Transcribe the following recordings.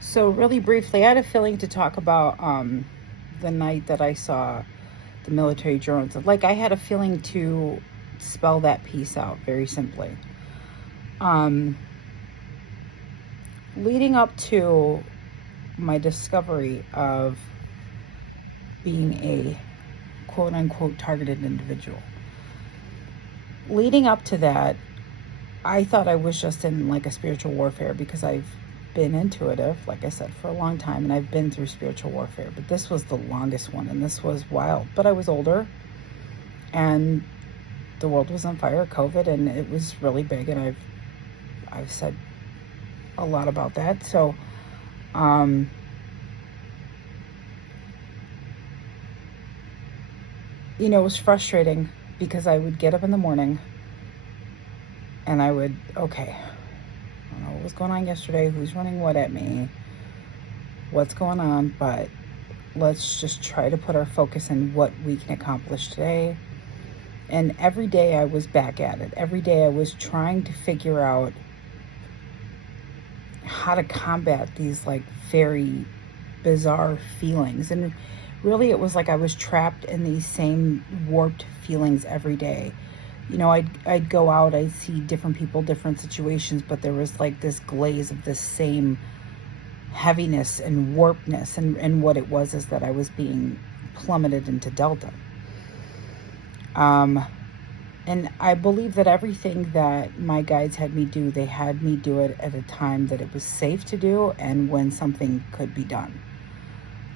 So, really briefly, I had a feeling to talk about the night that I saw the military drones. Like, I had a feeling to spell that piece out very simply. Um, Leading up to my discovery of being a quote unquote targeted individual, leading up to that, I thought I was just in like a spiritual warfare because I've been intuitive, like I said, for a long time, and I've been through spiritual warfare. But this was the longest one, and this was wild. But I was older, and the world was on fire, COVID, and it was really big. And I've said a lot about that. So, um, it was frustrating because I would get up in the morning, and I would, okay, I don't know what was going on yesterday, who's running what at me, what's going on, but let's just try to put our focus in what we can accomplish today. And every day I was back at it. Every day I was trying to figure out how to combat these like very bizarre feelings. And really it was like I was trapped in these same warped feelings every day. I'd go out, I'd see different people, different situations, but there was like this glaze of this same heaviness and warpedness, and what it was is that I was being plummeted into Delta. And I believe that everything that my guides had me do, they had me do it at a time that it was safe to do and when something could be done.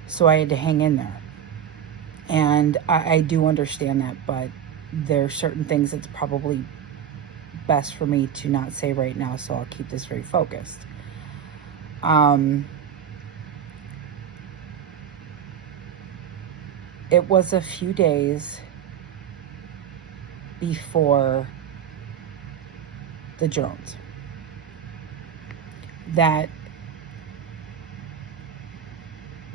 So I had to hang in there. And I do understand that, but there are certain things that's probably best for me to not say right now, so I'll keep this very focused. It was a few days before the drones that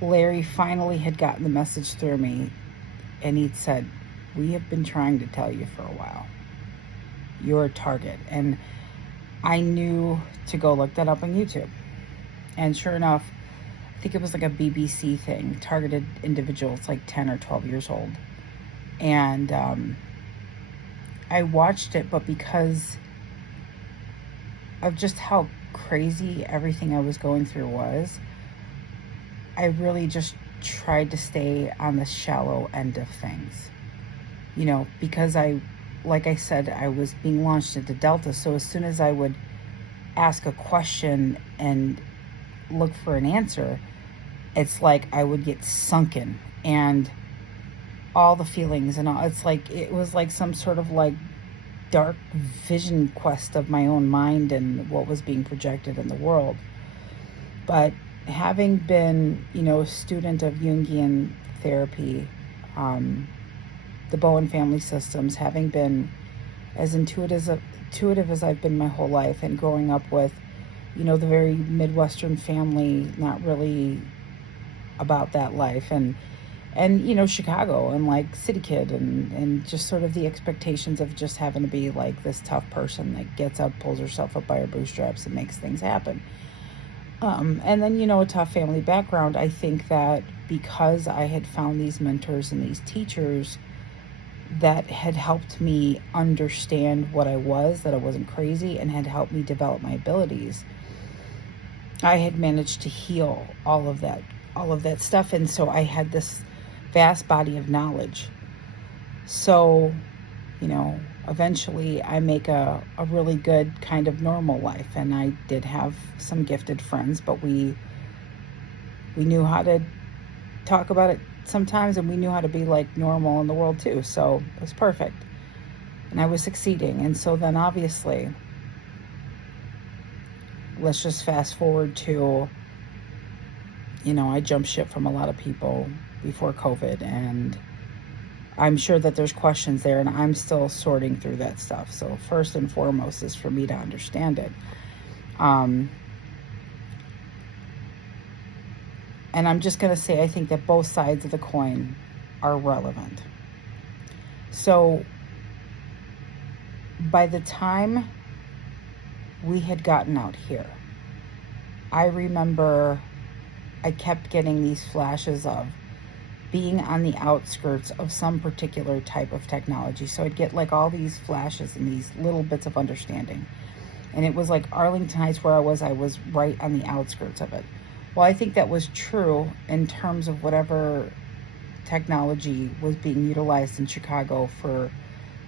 Larry finally had gotten the message through me, and he'd said, "We have been trying to tell you for a while. You're a target." And I knew to go look that up on YouTube. And sure enough, I think it was like a BBC thing, targeted individuals like 10 or 12 years old. And I watched it, but because of just how crazy everything I was going through was, I really just tried to stay on the shallow end of things. Because like I said, I was being launched into Delta. So as soon as I would ask a question and look for an answer, it's like I would get sunken, and all the feelings and all, it's like it was like some sort of like dark vision quest of my own mind and what was being projected in the world. But having been, a student of Jungian therapy, the Bowen family systems, having been as intuitive as I've been my whole life, and growing up with, the very Midwestern family, not really about that life, and Chicago, and like city kid, and just sort of the expectations of just having to be like this tough person that gets up, pulls herself up by her bootstraps, and makes things happen. And then, a tough family background. I think that because I had found these mentors and these teachers that had helped me understand what I was, that I wasn't crazy, and had helped me develop my abilities, I had managed to heal all of that stuff. And so I had this vast body of knowledge. So, eventually I make a really good kind of normal life. And I did have some gifted friends, but we knew how to talk about it sometimes, and we knew how to be like normal in the world too. So it was perfect. And I was succeeding. And so then obviously, let's just fast forward to, I jumped ship from a lot of people before COVID, and I'm sure that there's questions there, and I'm still sorting through that stuff. So first and foremost is for me to understand it. And I'm just going to say, I think that both sides of the coin are relevant. So by the time we had gotten out here, I remember I kept getting these flashes of being on the outskirts of some particular type of technology. So I'd get like all these flashes and these little bits of understanding. And it was like Arlington Heights, where I was right on the outskirts of it. Well, I think that was true in terms of whatever technology was being utilized in Chicago for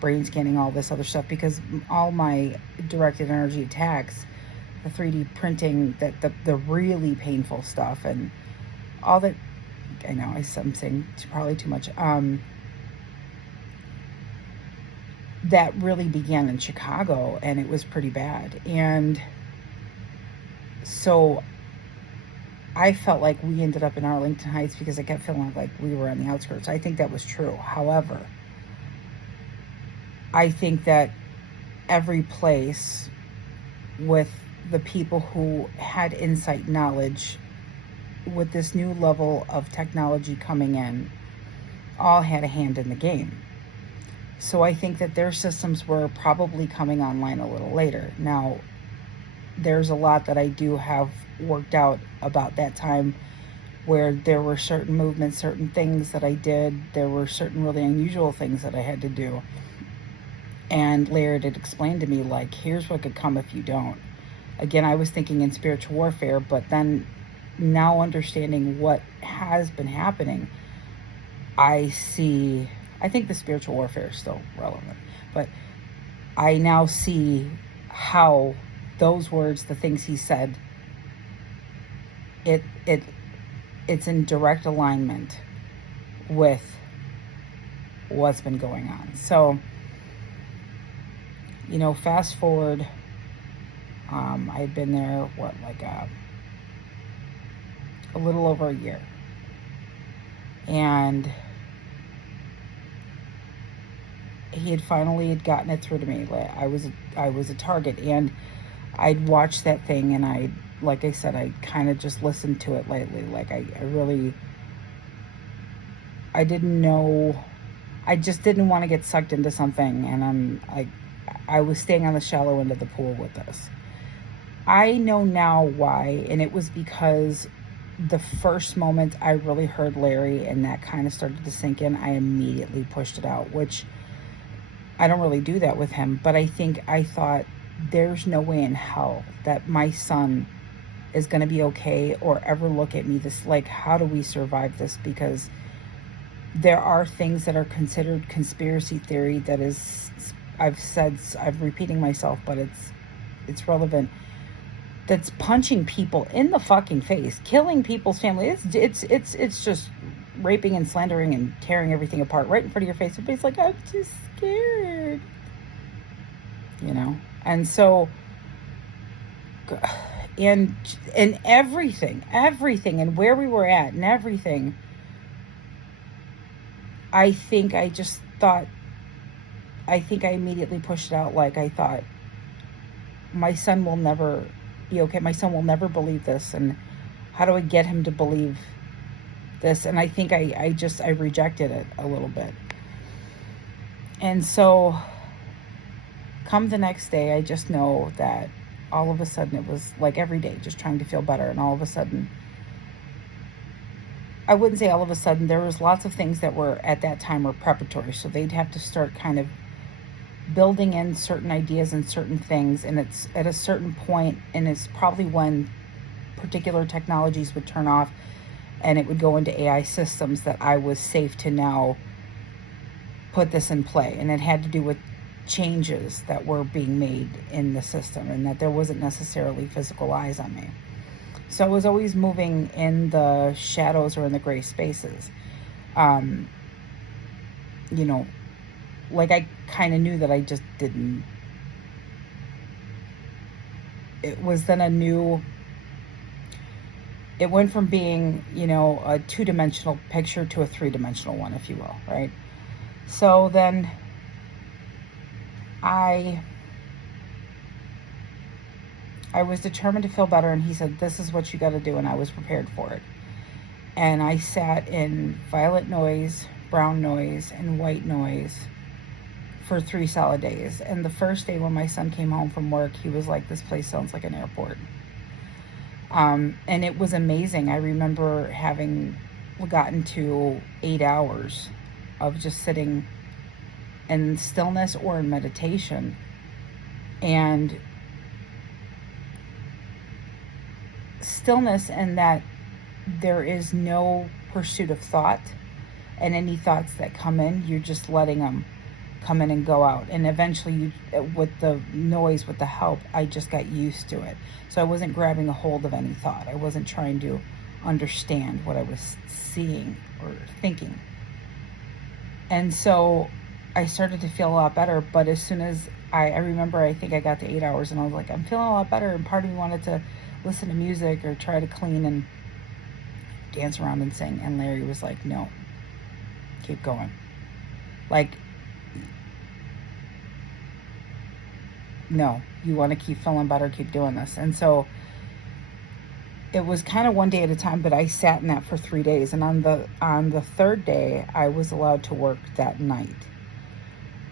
brain scanning, all this other stuff, because all my directed energy attacks, the 3D printing, that the really painful stuff, and all that. I know I'm saying probably too much. That really began in Chicago, and it was pretty bad. And so I felt like we ended up in Arlington Heights because I kept feeling like we were on the outskirts. I think that was true. However, I think that every place with the people who had insight knowledge with this new level of technology coming in all had a hand in the game. So I think that their systems were probably coming online a little later. Now, there's a lot that I do have worked out about that time, where there were certain movements, certain things that I did. There were certain really unusual things that I had to do. And Laird had explained to me, like, here's what could come if you don't. Again, I was thinking in spiritual warfare, but then now understanding what has been happening, I think the spiritual warfare is still relevant, but I now see how those words, the things he said, it's in direct alignment with what's been going on. So, fast forward, I'd been there, a little over a year. And he had finally gotten it through to me. I was a target, and I'd watched that thing, and like I said, I kind of just listened to it lately. Like I didn't know, I just didn't want to get sucked into something, and I was staying on the shallow end of the pool with this. I know now why, and it was because the first moment I really heard Larry and that kind of started to sink in, I immediately pushed it out, which I don't really do that with him, but I thought there's no way in hell that my son is going to be okay or ever look at me this, like, how do we survive this? Because there are things that are considered conspiracy theory that is, I'm repeating myself, but it's relevant, that's punching people in the fucking face, killing people's family. It's just raping and slandering and tearing everything apart right in front of your face. Everybody's like, I'm just scared. And so, and everything, and where we were at and everything, I think I immediately pushed it out. Like, I thought, my son will never be okay. My son will never believe this. And how do I get him to believe this? And I think I rejected it a little bit. And so come the next day, I just know that all of a sudden it was like every day just trying to feel better. And all of a sudden, I wouldn't say all of a sudden, there was lots of things that were at that time were preparatory. So they'd have to start kind of building in certain ideas and certain things, and it's at a certain point, and it's probably when particular technologies would turn off and it would go into AI systems, that I was safe to now put this in play. And it had to do with changes that were being made in the system, and that there wasn't necessarily physical eyes on me. So I was always moving in the shadows or in the gray spaces. Like, I kind of knew that I just didn't. It was then it went from being, a two-dimensional picture to a three-dimensional one, if you will, right? So then I was determined to feel better, and he said, this is what you got to do, and I was prepared for it. And I sat in violet noise, brown noise, and white noise for 3 solid days. And the first day when my son came home from work, he was like, this place sounds like an airport. And it was amazing. I remember having gotten to 8 hours of just sitting in stillness or in meditation. And stillness in that there is no pursuit of thought, and any thoughts that come in, you're just letting them come in and go out. And eventually, with the noise, with the help, I just got used to it. So I wasn't grabbing a hold of any thought. I wasn't trying to understand what I was seeing or thinking. And so I started to feel a lot better. But as soon as I remember, I think I got to 8 hours and I was like, I'm feeling a lot better. And part of me wanted to listen to music or try to clean and dance around and sing. And Larry was like, no, keep going. Like, no, you want to keep feeling better, keep doing this. And so it was kind of one day at a time, but I sat in that for 3 days. And on the third day, I was allowed to work that night.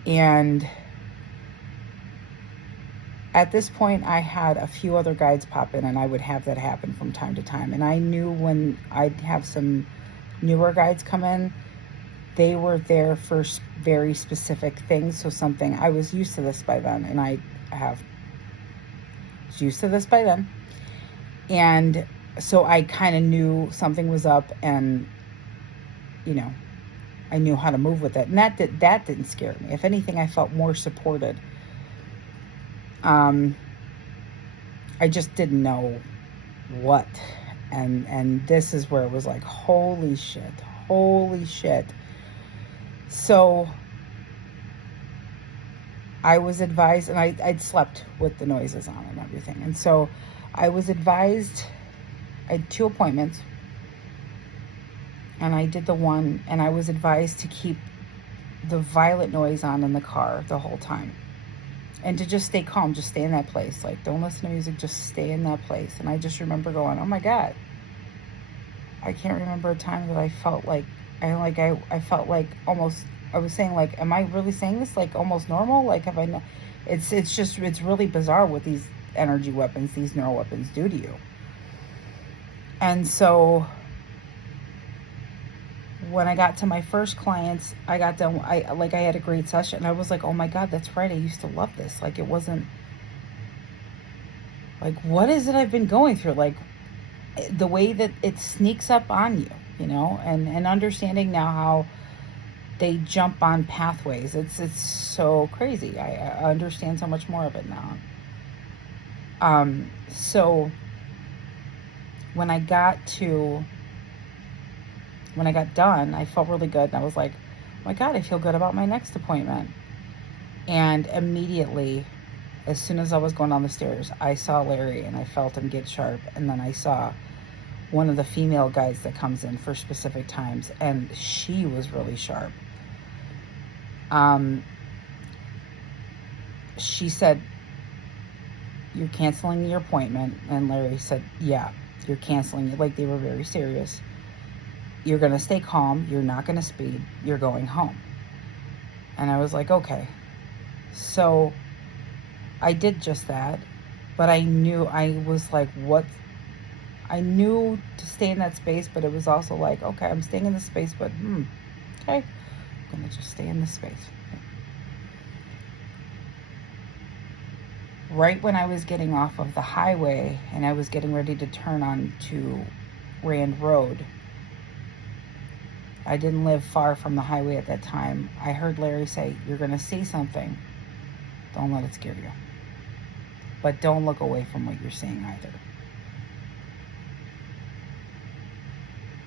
And at this point, I had a few other guides pop in, and I would have that happen from time to time. And I knew when I'd have some newer guides come in, they were there for very specific things. So something, I was used to this by then, and I was used to this by then. And so I kind of knew something was up, and, I knew how to move with it. And that didn't scare me. If anything, I felt more supported. I just didn't know what. And this is where it was like, holy shit. So I was advised, and I'd slept with the noises on and everything. And so I was advised, I had 2 appointments, and I did the one, and I was advised to keep the violet noise on in the car the whole time. And to just stay calm, just stay in that place. Like, don't listen to music, just stay in that place. And I just remember going, oh my God. I can't remember a time that I felt like, I felt like almost, I was saying like, am I really saying this like almost normal? Like, have I, it's really bizarre what these energy weapons, these neural weapons do to you. And so when I got to my first clients, I got done, I had a great session, and I was like, oh my God, that's right, I used to love this. Like, it wasn't, like, what is it I've been going through? Like, the way that it sneaks up on you, and understanding now how they jump on pathways. It's so crazy. I understand so much more of it now. So when I got done, I felt really good. And I was like, oh my God, I feel good about my next appointment. And immediately, as soon as I was going down the stairs, I saw Larry, and I felt him get sharp. And then I saw one of the female guides that comes in for specific times, and she was really sharp. She said, you're canceling your appointment. And Larry said, yeah, you're canceling it. Like, they were very serious. You're going to stay calm. You're not going to speed. You're going home. And I was like, okay. So I did just that. But I knew, I was like, what? I knew to stay in that space, but it was also like, okay, I'm staying in this space, but okay, I'm going to just stay in this space. Right when I was getting off of the highway and I was getting ready to turn on to Rand Road, I didn't live far from the highway at that time. I heard Larry say, you're going to see something. Don't let it scare you. But don't look away from what you're seeing either.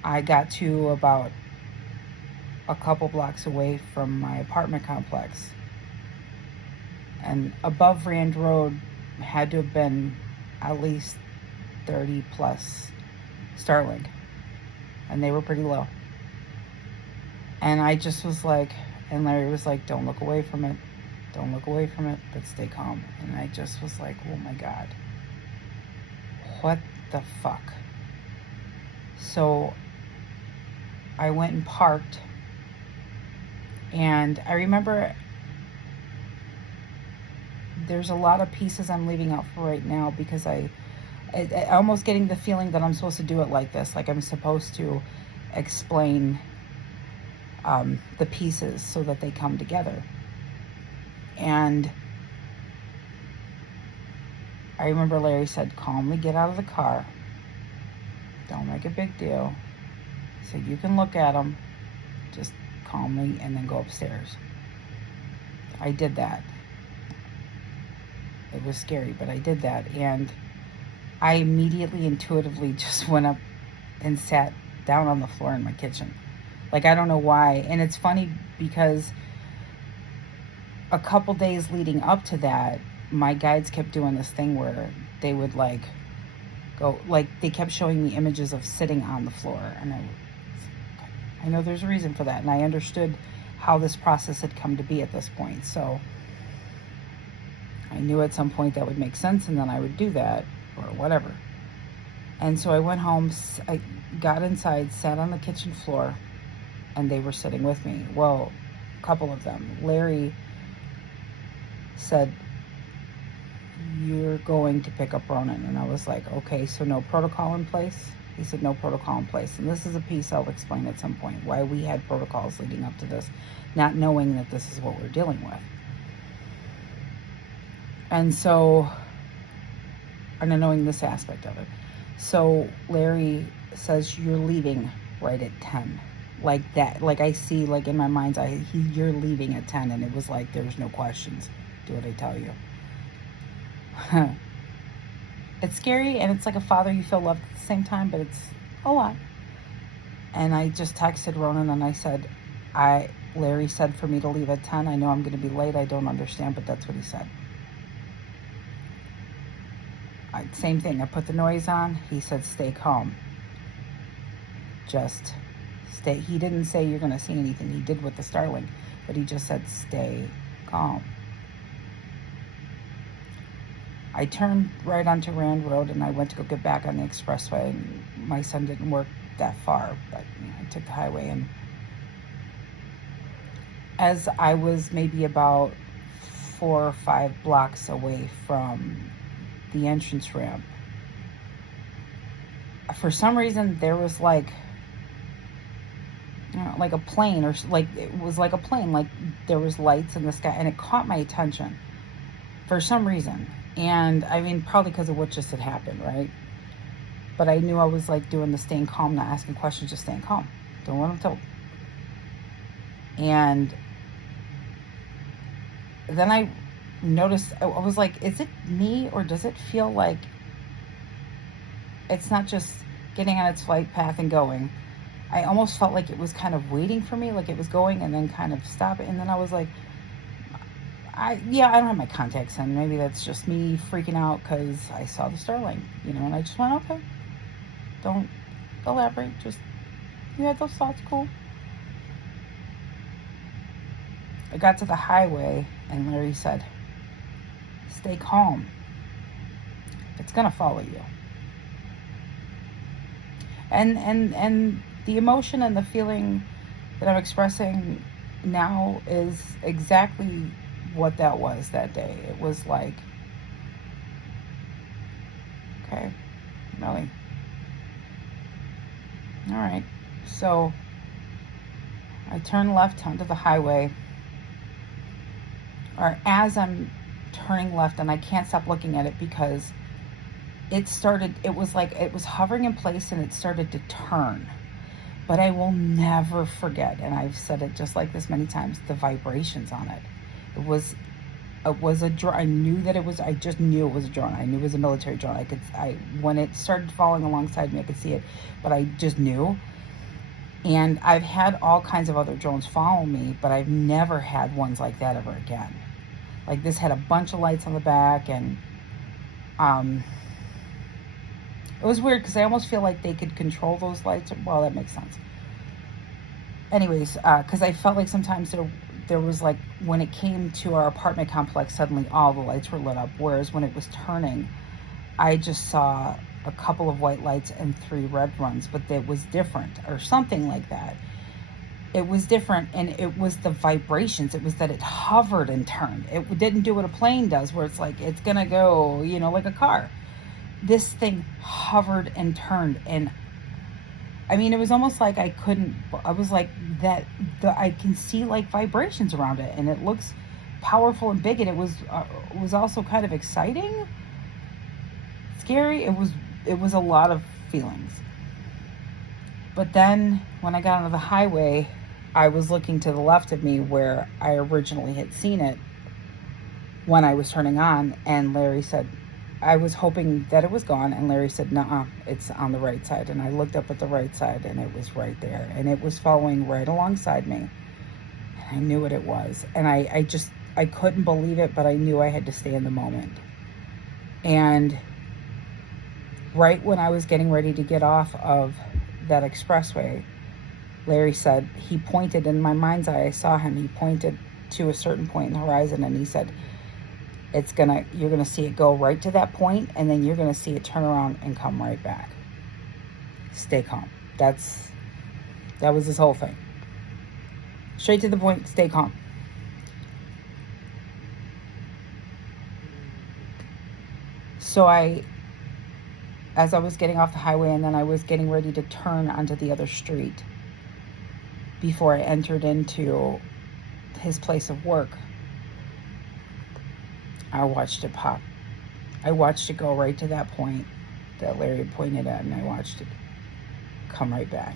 I got to about a couple blocks away from my apartment complex. And above Rand Road had to have been at least 30 plus Starlink. And they were pretty low. And I just was like, and Larry was like, don't look away from it. Don't look away from it, but stay calm. And I just was like, oh my God. What the fuck? So I went and parked. And I remember there's a lot of pieces I'm leaving out for right now because I I almost getting the feeling that I'm supposed to do it like this, like I'm supposed to explain the pieces so that they come together. And I remember Larry said, calmly get out of the car. Don't make a big deal. So you can look at them, just calmly, and then go upstairs. I did that. It was scary, but I did that. And I immediately, intuitively just went up and sat down on the floor in my kitchen. Like, I don't know why. And it's funny because a couple days leading up to that, my guides kept doing this thing where they would like go, like they kept showing me images of sitting on the floor. And I know there's a reason for that. And I understood how this process had come to be at this point. So I knew at some point that would make sense, and then I would do that or whatever. And so I went home, I got inside, sat on the kitchen floor, and they were sitting with me. Well, a couple of them. Larry said, you're going to pick up Ronan. And I was like, okay, so no protocol in place? He said, no protocol in place. And this is a piece I'll explain at some point, why we had protocols leading up to this, not knowing that this is what we're dealing with. And so, and not knowing this aspect of it. So Larry says, you're leaving right at 10. Like that, like I see, like in my mind's eye, you're leaving at 10. And it was like, there's no questions. Do what I tell you. It's scary, and it's like a father, you feel loved at the same time, but it's a lot. And I just texted Ronan and I said, Larry said for me to leave at 10. I know I'm going to be late. I don't understand, but that's what he said. Same thing. I put the noise on. He said, stay calm. Just stay. He didn't say you're going to see anything. He did with the Starlink, but he just said, stay calm. I turned right onto Rand Road and I went to go get back on the expressway. And my son didn't work that far, but I took the highway. And as I was maybe about 4 or 5 blocks away from the entrance ramp, for some reason there was like a plane, or like it was like a plane, like there was lights in the sky, and it caught my attention for some reason. And I mean, probably because of what just had happened, right? But I knew I was like doing the staying calm, not asking questions, just staying calm. Don't let them tilt. And then I noticed, I was like, is it me, or does it feel like it's not just getting on its flight path and going? I almost felt like it was kind of waiting for me, like it was going and then kind of stopping. And then I was like, I don't have my contacts in. Maybe that's just me freaking out because I saw the Starlink, and I just went, okay, don't elaborate. Just, you had those thoughts, cool. I got to the highway and Larry said, stay calm. It's going to follow you. And the emotion and the feeling that I'm expressing now is exactly what that was that day. It was like, okay, really? All right. So I turned left onto the highway, or as I'm turning left, and I can't stop looking at it because it was like it was hovering in place and it started to turn. But I will never forget, and I've said it just like this many times, the vibrations on it. It was a drone. I knew that it was, I just knew it was a drone. I knew it was a military drone. When it started falling alongside me, I could see it, but I just knew. And I've had all kinds of other drones follow me, but I've never had ones like that ever again. Like this had a bunch of lights on the back, and it was weird because I almost feel like they could control those lights. Well, that makes sense. Anyways, because I felt like sometimes there was like, when it came to our apartment complex, suddenly all the lights were lit up. Whereas when it was turning, I just saw a couple of white lights and 3 red ones, but it was different, or something like that. It was different, and it was the vibrations. It was that it hovered and turned. It didn't do what a plane does, where it's like, it's gonna go, like a car. this thing hovered and turned, and I mean, it was almost like I was like that. I can see like vibrations around it, and it looks powerful and big, and it was also kind of exciting, scary. It was a lot of feelings. But then when I got onto the highway, I was looking to the left of me where I originally had seen it when I was turning on, and Larry said, I was hoping that it was gone, and Larry said, "Nuh-uh, it's on the right side." And I looked up at the right side, and it was right there, and it was following right alongside me. And I knew what it was, and I couldn't believe it, but I knew I had to stay in the moment. And right when I was getting ready to get off of that expressway, Larry said, he pointed in my mind's eye, I saw him, he pointed to a certain point in the horizon, and he said, you're gonna see it go right to that point, and then you're gonna see it turn around and come right back. Stay calm. That was his whole thing. Straight to the point, stay calm. So as I was getting off the highway, and then I was getting ready to turn onto the other street before I entered into his place of work, I watched it pop. I watched it go right to that point that Larry pointed at, and I watched it come right back.